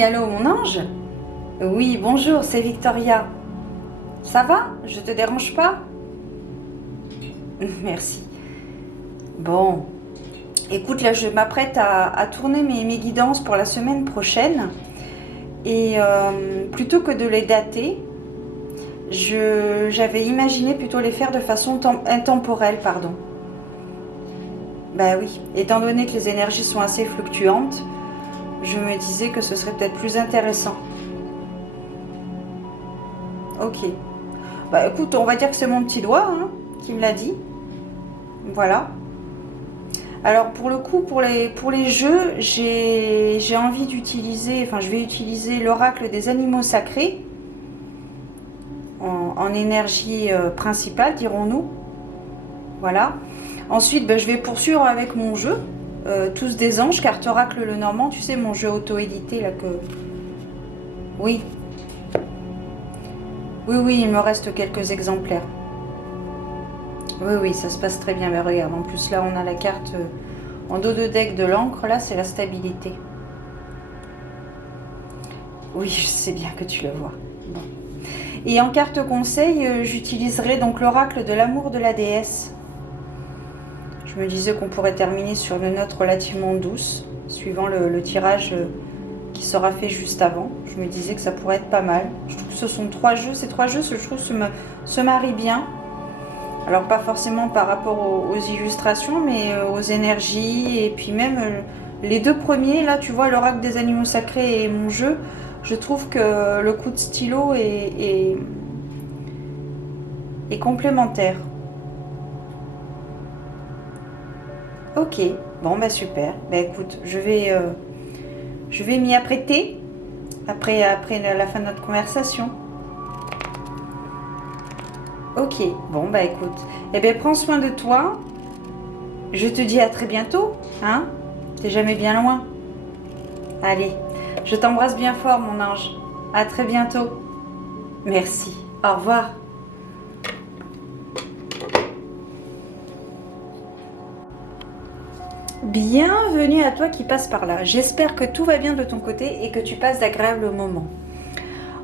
Oui, allô, mon ange? Oui, bonjour, c'est Victoria. Ça va? Je te dérange pas? Merci. Bon, écoute, là, je m'apprête à tourner mes guidances pour la semaine prochaine. Et plutôt que de les dater, j'avais imaginé plutôt les faire de façon intemporelle, pardon. Bah oui, étant donné que les énergies sont assez fluctuantes, je me disais que ce serait peut-être plus intéressant. Ok. Bah écoute, on va dire que c'est mon petit doigt hein, qui me l'a dit. Voilà. Alors pour le coup, pour les jeux, j'ai envie d'utiliser, enfin je vais utiliser l'oracle des animaux sacrés en énergie principale, dirons-nous. Voilà. Ensuite, ben, je vais poursuivre avec mon jeu, tous des anges, carte oracle le normand, tu sais mon jeu auto-édité là que... Oui. Oui, oui, il me reste quelques exemplaires. Oui, oui, ça se passe très bien. Mais regarde, en plus là, on a la carte en dos de deck de l'encre. Là, c'est la stabilité. Oui, je sais bien que tu le vois. Bon. Et en carte conseil, j'utiliserai donc l'oracle de l'amour de la déesse. Je me disais qu'on pourrait terminer sur une note relativement douce, suivant le tirage qui sera fait juste avant. Je me disais que ça pourrait être pas mal. Je trouve que ce sont trois jeux. Ces trois jeux, je trouve, se marient bien. Alors pas forcément par rapport aux illustrations, mais aux énergies. Et puis même les deux premiers, là tu vois, l'oracle des animaux sacrés et mon jeu, je trouve que le coup de stylo est complémentaire. Ok, bon bah super. Bah écoute, je vais m'y apprêter après la fin de notre conversation. Ok, bon bah écoute, eh bien prends soin de toi. Je te dis à très bientôt, hein? T'es jamais bien loin. Allez, je t'embrasse bien fort mon ange. À très bientôt. Merci. Au revoir. Bienvenue à toi qui passe par là. J'espère que tout va bien de ton côté et que tu passes d'agréables moments.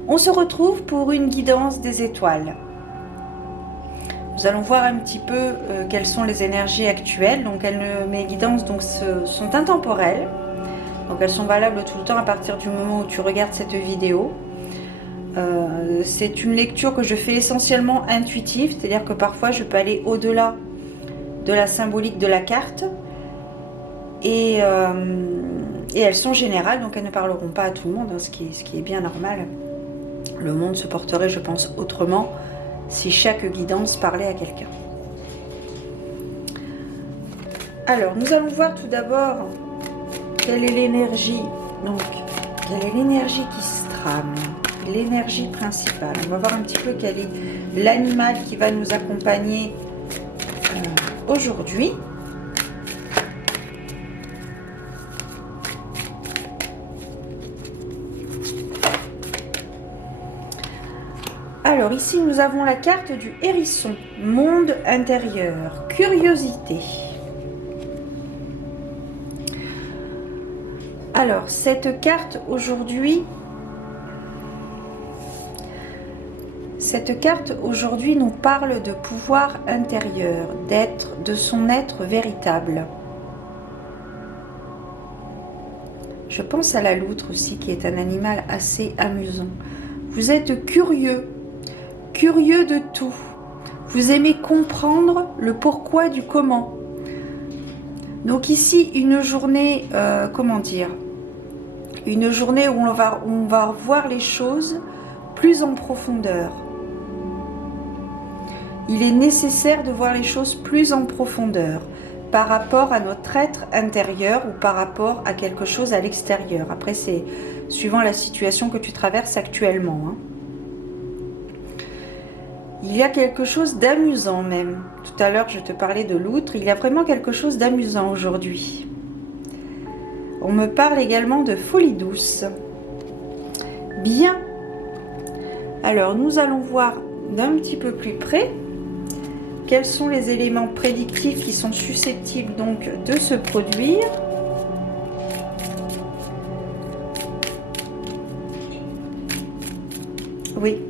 On se retrouve pour une guidance des étoiles. Nous allons voir un petit peu quelles sont les énergies actuelles. Donc mes guidances sont intemporelles. Donc elles sont valables tout le temps à partir du moment où tu regardes cette vidéo. C'est une lecture que je fais essentiellement intuitive, c'est-à-dire que parfois je peux aller au-delà de la symbolique de la carte. Et elles sont générales, donc elles ne parleront pas à tout le monde, hein, ce qui est bien normal. Le monde se porterait, je pense, autrement si chaque guidance parlait à quelqu'un. Alors, nous allons voir tout d'abord quelle est l'énergie. Donc, quelle est l'énergie qui se trame, l'énergie principale. On va voir un petit peu quel est l'animal qui va nous accompagner aujourd'hui. Alors ici nous avons la carte du hérisson, monde intérieur, curiosité. Alors cette carte aujourd'hui nous parle de pouvoir intérieur, de son être véritable. Je pense à la loutre aussi qui est un animal assez amusant. Vous êtes curieux de tout. Vous aimez comprendre le pourquoi du comment. Donc ici, une journée, comment dire, une journée où on va voir les choses plus en profondeur. Il est nécessaire de voir les choses plus en profondeur par rapport à notre être intérieur ou par rapport à quelque chose à l'extérieur. Après, c'est suivant la situation que tu traverses actuellement, hein. Il y a quelque chose d'amusant même. Tout à l'heure, je te parlais de l'outre. Il y a vraiment quelque chose d'amusant aujourd'hui. On me parle également de folie douce. Bien. Alors, nous allons voir d'un petit peu plus près quels sont les éléments prédictifs qui sont susceptibles donc de se produire. Oui.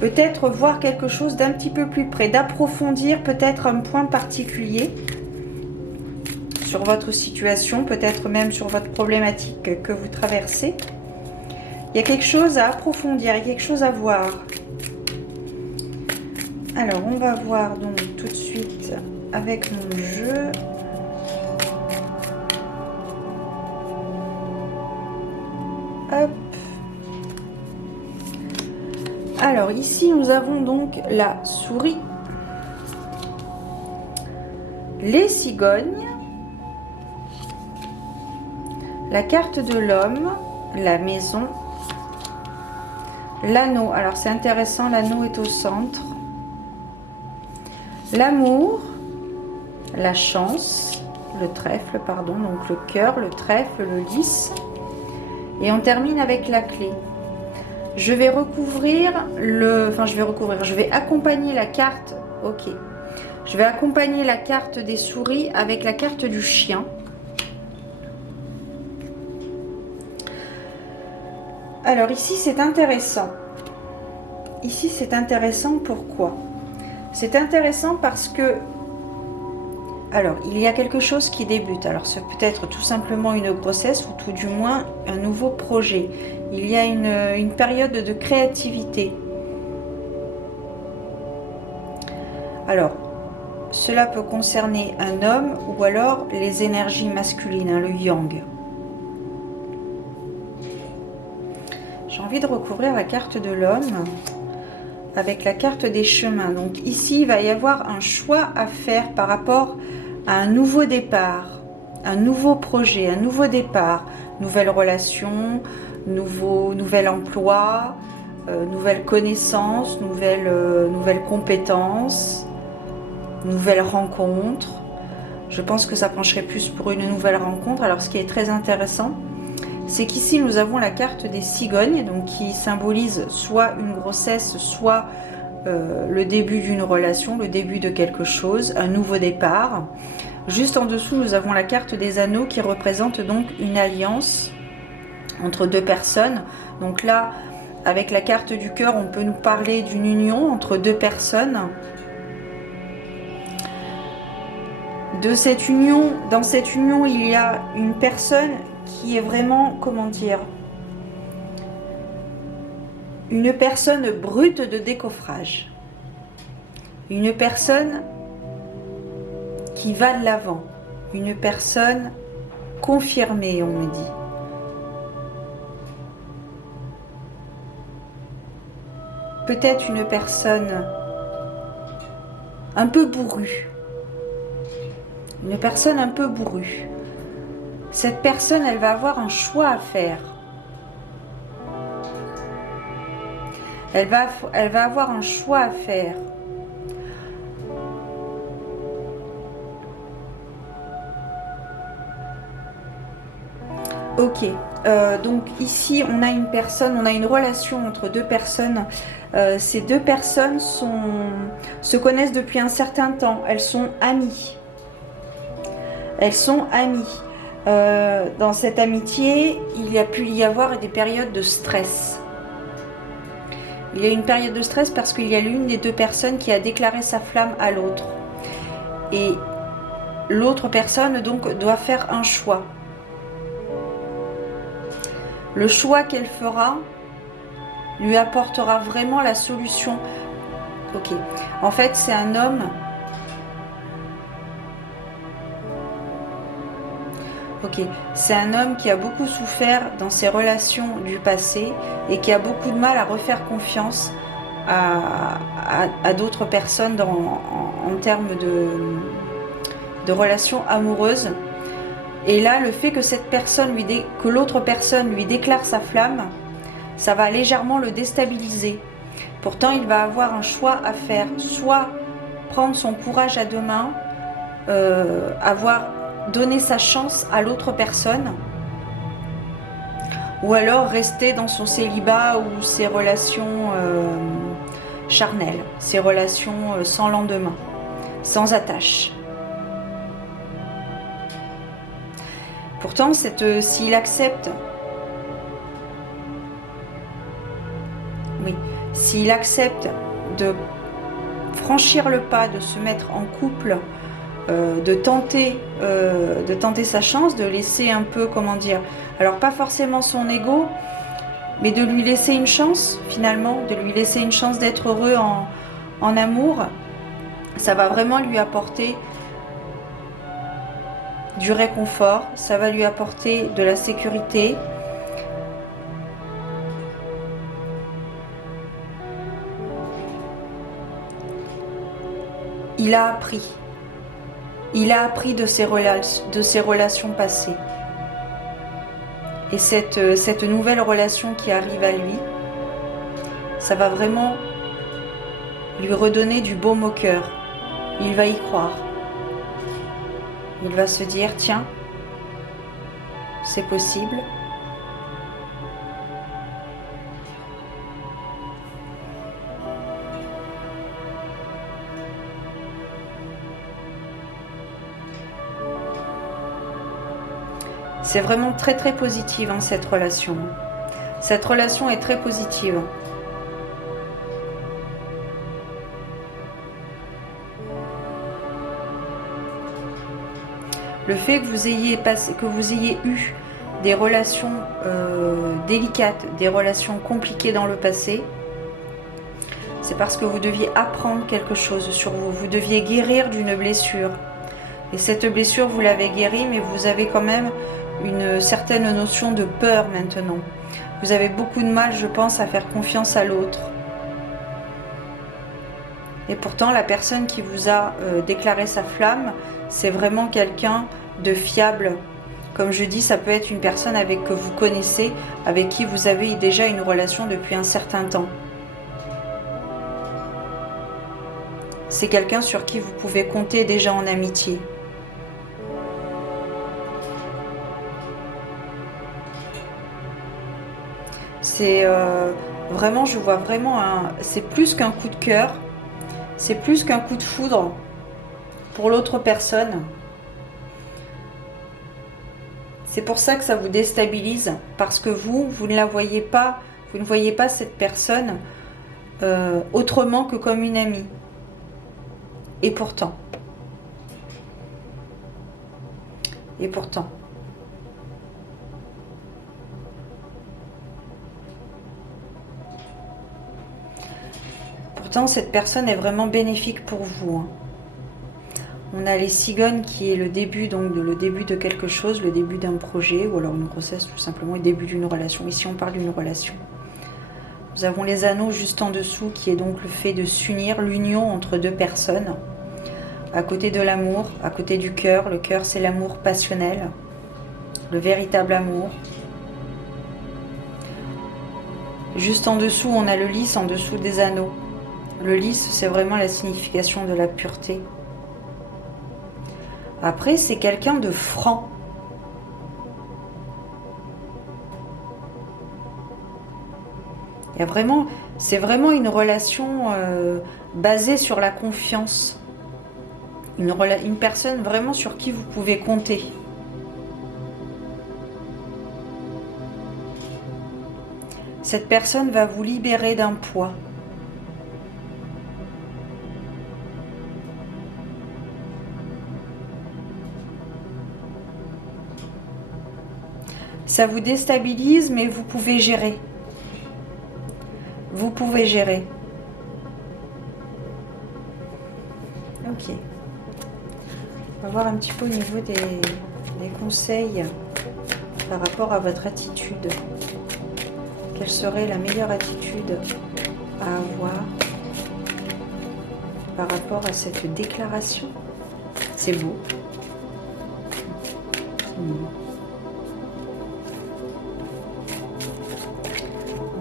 Peut-être voir quelque chose d'un petit peu plus près, d'approfondir peut-être un point particulier sur votre situation, peut-être même sur votre problématique que vous traversez. Il y a quelque chose à approfondir, il y a quelque chose à voir. Alors, on va voir donc tout de suite avec mon jeu. Hop. Alors, ici, nous avons donc la souris, les cigognes, la carte de l'homme, la maison, l'anneau. Alors, c'est intéressant, l'anneau est au centre. L'amour, la chance, le trèfle, pardon, donc le cœur, le trèfle, le lys. Et on termine avec la clé. Je vais recouvrir je vais accompagner la carte, ok. Je vais accompagner la carte des souris avec la carte du chien. Alors ici, c'est intéressant. Ici, c'est intéressant, pourquoi ? C'est intéressant parce que, alors, il y a quelque chose qui débute. Alors, c'est peut-être tout simplement une grossesse ou tout du moins un nouveau projet. Il y a une période de créativité. Alors, cela peut concerner un homme ou alors les énergies masculines, hein, le yang. J'ai envie de recouvrir la carte de l'homme avec la carte des chemins. Donc ici, il va y avoir un choix à faire par rapport à un nouveau départ, un nouveau projet, un nouveau départ, nouvelle relation, nouvel emploi, nouvelle connaissance, nouvelle compétence, nouvelle rencontre. Je pense que ça pencherait plus pour une nouvelle rencontre. Alors, ce qui est très intéressant, c'est qu'ici, nous avons la carte des cigognes, donc qui symbolise soit une grossesse, soit le début d'une relation, le début de quelque chose, un nouveau départ. Juste en dessous, nous avons la carte des anneaux qui représente donc une alliance entre deux personnes. Donc là, avec la carte du cœur, on peut nous parler d'une union entre deux personnes. De cette union, dans cette union, il y a une personne qui est vraiment, comment dire, une personne brute de décoffrage. Une personne qui va de l'avant. Une personne confirmée, on me dit. Peut-être une personne un peu bourrue. Une personne un peu bourrue. Cette personne, elle va avoir un choix à faire. Elle va avoir un choix à faire. Ok, donc ici on a une personne, on a une relation entre deux personnes. Ces deux personnes se connaissent depuis un certain temps. Elles sont amies. Elles sont amies. Dans cette amitié, il y a pu y avoir des périodes de stress. Il y a une période de stress parce qu'il y a l'une des deux personnes qui a déclaré sa flamme à l'autre. Et l'autre personne donc doit faire un choix. Le choix qu'elle fera lui apportera vraiment la solution. Ok. En fait, c'est un homme. Ok. C'est un homme qui a beaucoup souffert dans ses relations du passé et qui a beaucoup de mal à refaire confiance à d'autres personnes en termes de relations amoureuses. Et là, le fait que que l'autre personne lui déclare sa flamme, ça va légèrement le déstabiliser. Pourtant, il va avoir un choix à faire. Soit prendre son courage à deux mains, donner sa chance à l'autre personne, ou alors rester dans son célibat ou ses relations charnelles, ses relations sans lendemain, sans attache. Pourtant, s'il accepte oui, s'il accepte de franchir le pas, de se mettre en couple, de tenter sa chance, de laisser un peu, comment dire, alors pas forcément son ego, mais de lui laisser une chance finalement, de lui laisser une chance d'être heureux en amour, ça va vraiment lui apporter du réconfort, ça va lui apporter de la sécurité. Il a appris de ses relations passées. Et cette nouvelle relation qui arrive à lui, ça va vraiment lui redonner du baume au cœur. Il va y croire. Il va se dire, tiens, c'est possible. C'est vraiment très très positive hein, cette relation. Cette relation est très positive. Le fait que vous ayez eu des relations délicates, des relations compliquées dans le passé, c'est parce que vous deviez apprendre quelque chose sur vous. Vous deviez guérir d'une blessure. Et cette blessure, vous l'avez guérie, mais vous avez quand même une certaine notion de peur maintenant. Vous avez beaucoup de mal, je pense, à faire confiance à l'autre. Et pourtant, la personne qui vous a déclaré sa flamme, c'est vraiment quelqu'un de fiable. Comme je dis, ça peut être une personne que vous connaissez, avec qui vous avez déjà une relation depuis un certain temps. C'est quelqu'un sur qui vous pouvez compter déjà en amitié. C'est vraiment, je vois vraiment, c'est plus qu'un coup de cœur, c'est plus qu'un coup de foudre pour l'autre personne. C'est pour ça que ça vous déstabilise, parce que vous ne la voyez pas, vous ne voyez pas cette personne autrement que comme une amie. Et pourtant. Et pourtant. Pourtant, cette personne est vraiment bénéfique pour vous. Hein. On a les cigognes qui est le début, donc le début de quelque chose, le début d'un projet, ou alors une grossesse tout simplement, le début d'une relation. Ici, on parle d'une relation. Nous avons les anneaux juste en dessous, qui est donc le fait de s'unir, l'union entre deux personnes. À côté de l'amour, à côté du cœur. Le cœur, c'est l'amour passionnel, le véritable amour. Juste en dessous, on a le lys en dessous des anneaux. Le lys, c'est vraiment la signification de la pureté. Après, c'est quelqu'un de franc. C'est vraiment une relation basée sur la confiance. Une personne vraiment sur qui vous pouvez compter. Cette personne va vous libérer d'un poids. Ça vous déstabilise, mais vous pouvez gérer. Vous pouvez gérer. Ok. On va voir un petit peu au niveau des conseils par rapport à votre attitude. Quelle serait la meilleure attitude à avoir par rapport à cette déclaration? C'est beau.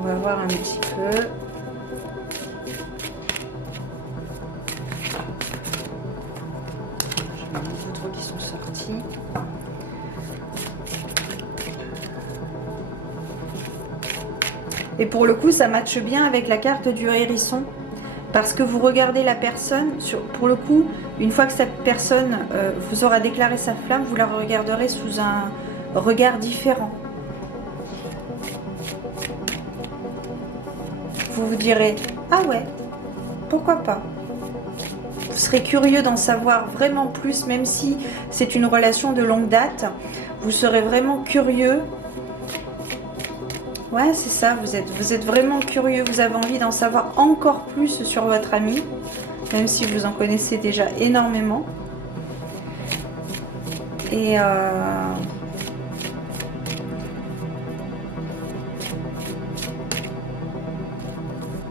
On va voir un petit peu. J'ai les autres qui sont sortis. Et pour le coup, ça matche bien avec la carte du hérisson. Parce que vous regardez la personne, pour le coup, une fois que cette personne vous aura déclaré sa flamme, vous la regarderez sous un regard différent. vous vous direz, ah ouais, pourquoi pas. Vous serez curieux d'en savoir vraiment plus, même si c'est une relation de longue date. Vous serez vraiment curieux. Ouais, c'est ça, vous êtes vraiment curieux. Vous avez envie d'en savoir encore plus sur votre ami, même si vous en connaissez déjà énormément. Et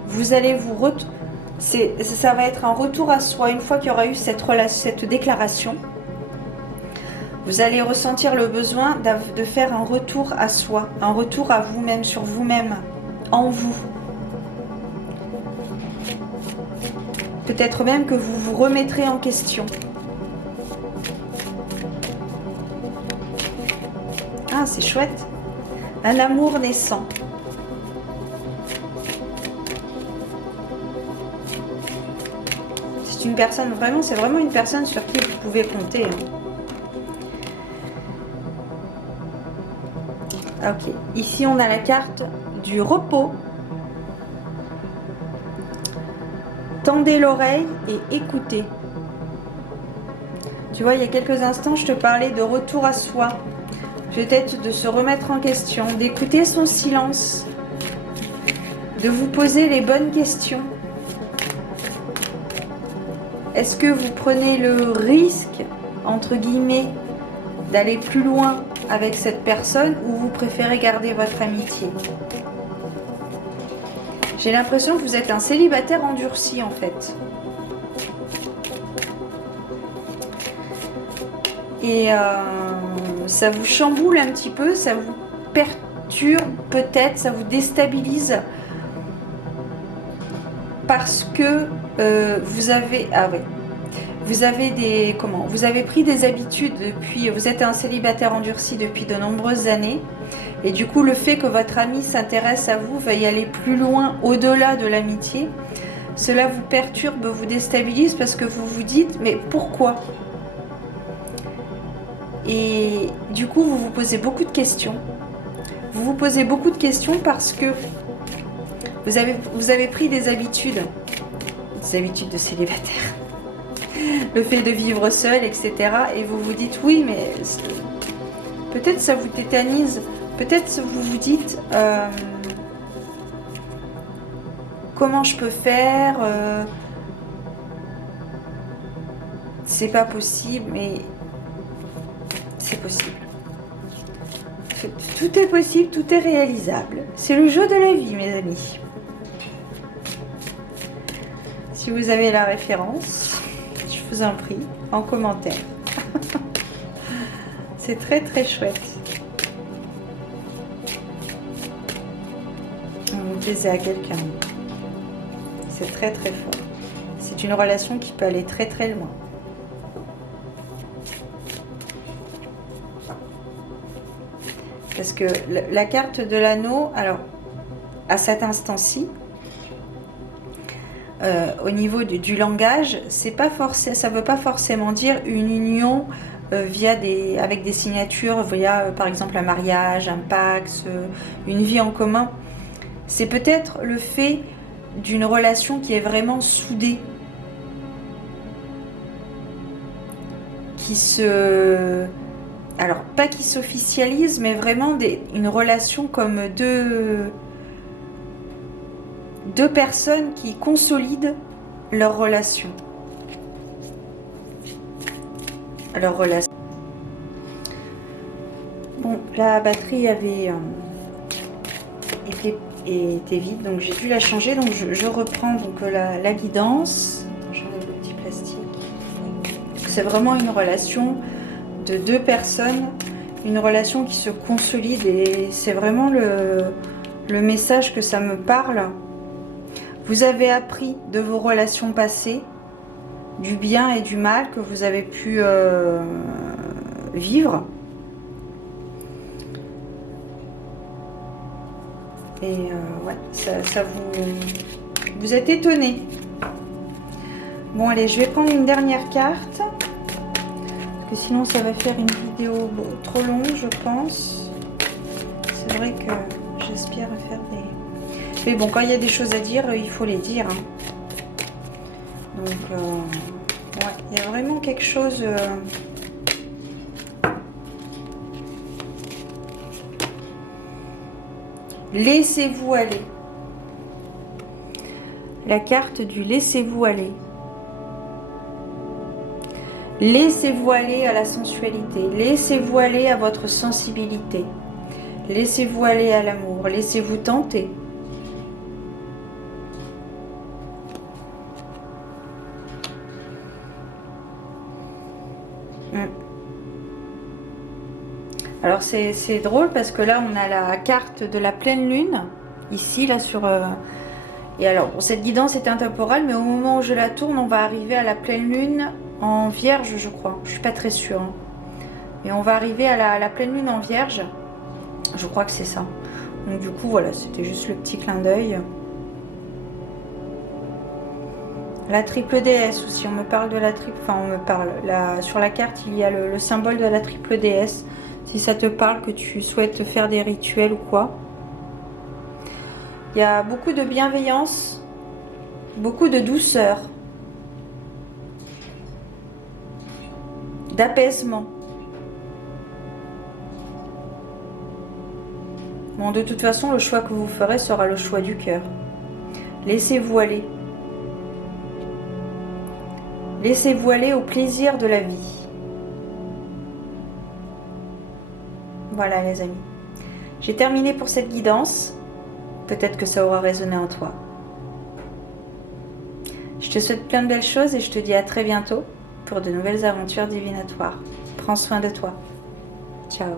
vous allez ça va être un retour à soi. Une fois qu'il y aura eu cette déclaration, vous allez ressentir le besoin de faire un retour à soi, un retour à vous-même, sur vous-même, en vous. Peut-être même que vous vous remettrez en question. Ah, c'est chouette. Un amour naissant. C'est une personne vraiment, c'est vraiment une personne sur qui vous pouvez compter. Ok, ici on a la carte du repos. Tendez l'oreille et écoutez. Tu vois, il y a quelques instants, je te parlais de retour à soi. Peut-être de se remettre en question, d'écouter son silence, de vous poser les bonnes questions. Est-ce que vous prenez le risque, entre guillemets, d'aller plus loin avec cette personne ou vous préférez garder votre amitié? J'ai l'impression que vous êtes un célibataire endurci en fait. Et ça vous chamboule un petit peu, ça vous perturbe peut-être, ça vous déstabilise. Parce que vous avez... Ah ouais. Vous avez vous avez pris des habitudes depuis... Vous êtes un célibataire endurci depuis de nombreuses années. Et du coup, le fait que votre ami s'intéresse à vous, va y aller plus loin, au-delà de l'amitié, cela vous perturbe, vous déstabilise parce que vous vous dites, mais pourquoi? Et du coup, vous vous posez beaucoup de questions. Vous vous posez beaucoup de questions parce que vous avez pris des habitudes de célibataire. Le fait de vivre seul, etc. Et vous vous dites, oui, mais peut-être ça vous tétanise. Peut-être vous vous dites, comment je peux faire, c'est pas possible, mais c'est possible. Tout est possible, tout est réalisable. C'est le jeu de la vie, mes amis. Si vous avez la référence, je vous en prie, en commentaire. C'est très très chouette. Vous plaisez à quelqu'un. C'est très très fort. C'est une relation qui peut aller très très loin. Parce que la carte de l'anneau, alors à cet instant-ci, au niveau du langage, c'est pas forcément, ça ne veut pas forcément dire une union avec des signatures, via par exemple un mariage, un pax, une vie en commun. C'est peut-être le fait d'une relation qui est vraiment soudée, qui se... Alors, pas qui s'officialise, mais vraiment une relation comme deux personnes qui consolident leur relation. Bon, la batterie avait était vide, donc j'ai dû la changer. Donc je reprends donc la guidance. J'enlève le petit plastique. C'est vraiment une relation de deux personnes, une relation qui se consolide, et c'est vraiment le message que ça me parle. Vous avez appris de vos relations passées, du bien et du mal que vous avez pu vivre. Et ouais, ça vous êtes étonné. Bon, allez, je vais prendre une dernière carte. Parce que sinon, ça va faire une vidéo trop longue, je pense. C'est vrai que j'aspire à faire Mais bon, quand il y a des choses à dire, il faut les dire. Hein. Donc, ouais, il y a vraiment quelque chose... Laissez-vous aller. La carte du laissez-vous aller. Laissez-vous aller à la sensualité. Laissez-vous aller à votre sensibilité. Laissez-vous aller à l'amour. Laissez-vous tenter. Alors c'est drôle parce que là on a la carte de la pleine lune ici là sur et alors bon, cette guidance est intemporelle, mais au moment où je la tourne on va arriver à la pleine lune en vierge, je crois, je suis pas très sûre, hein. Mais on va arriver à la pleine lune en vierge, je crois que c'est ça. Donc du coup voilà, c'était juste le petit clin d'œil. La triple déesse aussi, on me parle de la triple, enfin on me parle sur la carte il y a le symbole de la triple déesse. Si ça te parle, que tu souhaites faire des rituels ou quoi. Il y a beaucoup de bienveillance, beaucoup de douceur, d'apaisement. Bon, de toute façon, le choix que vous ferez sera le choix du cœur. Laissez-vous aller. Laissez-vous aller au plaisir de la vie. Voilà les amis. J'ai terminé pour cette guidance. Peut-être que ça aura résonné en toi. Je te souhaite plein de belles choses et je te dis à très bientôt pour de nouvelles aventures divinatoires. Prends soin de toi. Ciao.